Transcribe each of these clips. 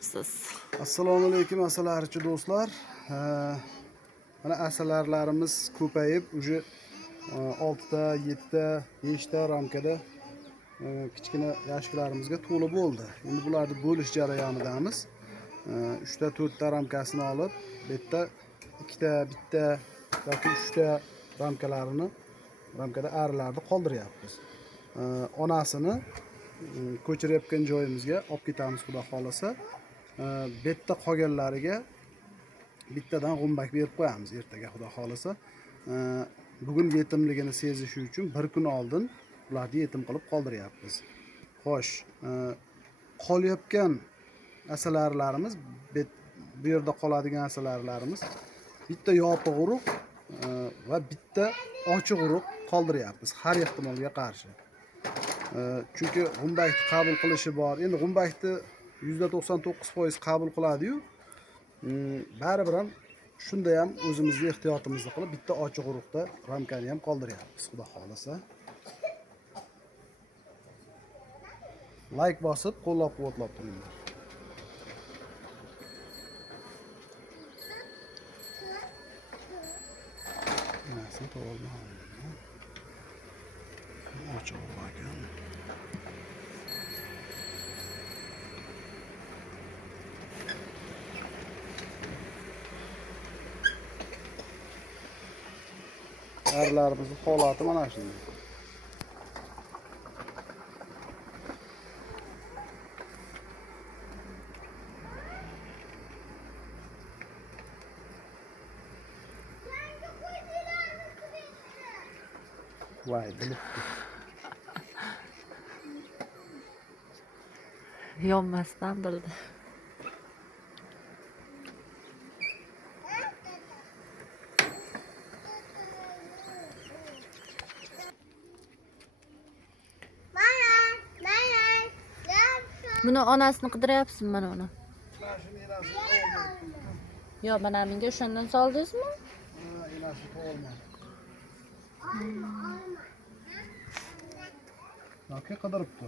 Siz. Assalomu alaykum asalarichi do'stlar. Mana asalarlarimiz ko'payib, uje 6 ta, 7 ta, 5 ta ramkada kichkina yashiklarimizga to'lib bo'ldi. Endi bularni bo'lish jarayonidamiz. 3 ta, 4 ta ramkasini olib, bu yerda 2 ta, 1 ta yoki 3 ta ramkada arilarni qoldiryapmiz. Onasini ko'chirayotgan joyimizga olib ketamiz, xudo xolasa. Bu yerda qolganlariga bittadan g'umbak berib qo'yamiz ertaga, xudo xolasa. Bugun yetimligini sezish uchun bir kun oldin ularni yetim qilib qoldiryapmiz. Xo'sh, qolayotgan asalarlarimiz, bu yerda qoladigan asalarlarimiz bitta yopiq urug' va bitta ochiq urug' qoldiryapmiz har ehtimolga qarshi. Chunki g'umbakni qabul qilishi bor. Endi g'umbakni %99% qabul qiladi-yu, baribir ham shunda ham o'zimizni ehtiyotimizni qilib bitta ochiq urug'da ramkani ham qoldiryapmiz, xudo xolasa. Like bosib, qo'llab-quvvatlab turinglar. Nasıl olma. Ochiq urug' ekan. Arilarimizni holati mana shunday. Vay, bilibdi. Yonmasdan bildi. Buni onasini qidiryapsizmi, mana uni? Yo, mana menga o'shandan soldingizmi? Enasi olmadi. Yoki qidiribdi.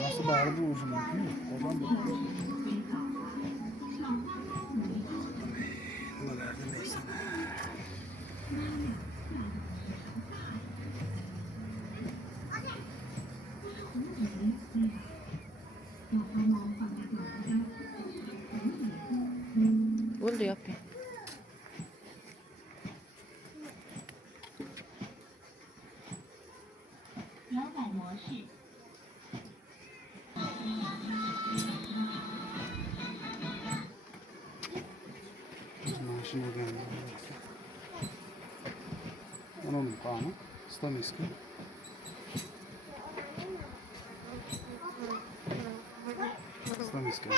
Nasıl bağırdı uzun değil mi? O zaman nelerde neyse. Bo'ldi, yoping. Машина geldi. Onun kanı. Stamiski. Stamiski.